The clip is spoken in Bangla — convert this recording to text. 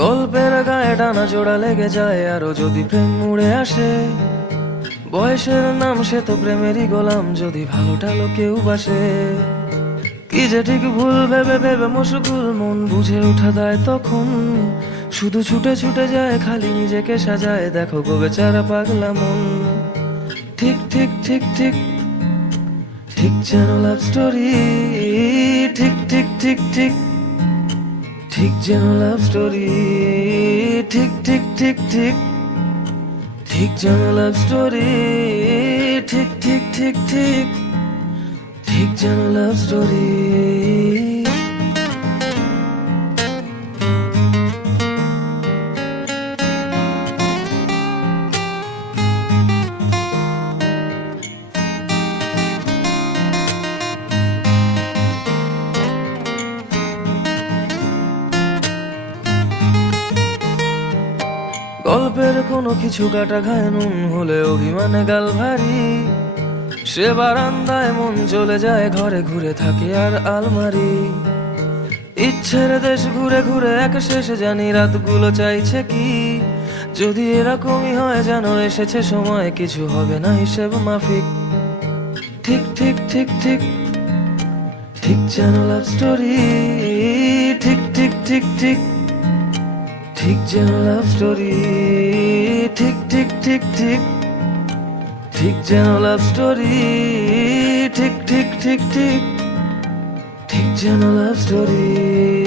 গল্পের গায়ে টানা জোড়া লেগে যায়, আরও যদি প্রেম মুড়ে আসে। বয়সের নাম সে তো প্রেমেরই গোলাম, যদি ভালোটালো কেউ বাসে। কি যে ঠিক ভুল ভেবে ভেবে মশগুল মন বুঝে ওঠা দেয় তখন। শুধু ছুটে ছুটে যায়, খালি নিজেকে সাজায়, দেখো গো বেচারা পাগলা মন। ঠিক ঠিক ঠিক ঠিক ঠিক যেন লাভ স্টোরি ঠিক ঠিক ঠিক ঠিক। ঠিক যেন লাভ স্টোরি ঠিক ঠিক ঠিক ঠিক। ঠিক যেন লাভ স্টোরি ঠিক ঠিক ঠিক ঠিক। ঠিক যেন লাভ স্টোরি গল্পের কোনো কিছু কাটা খায় নুন হলে অভিমানে গাল ভারী। সে বারান্দায় মন চলে যায়, ঘরে ঘুরে থাকে আর আলমারি। ইচ্ছের দেশ ঘুরে ঘুরে এক শেষে জানি রাতগুলো চাইছে কি। যদি এরকমই হয় যেন এসেছে সময়, কিছু হবে না হিসেব মাফিক। ঠিক ঠিক ঠিক ঠিক ঠিক যেন লাভ স্টোরি ঠিক ঠিক ঠিক ঠিক। ঠিক যেন লাভ স্টোরি ঠিক ঠিক ঠিক ঠিক। ঠিক যেন লাভ স্টোরি ঠিক ঠিক ঠিক ঠিক। ঠিক যেন লাভ স্টোরি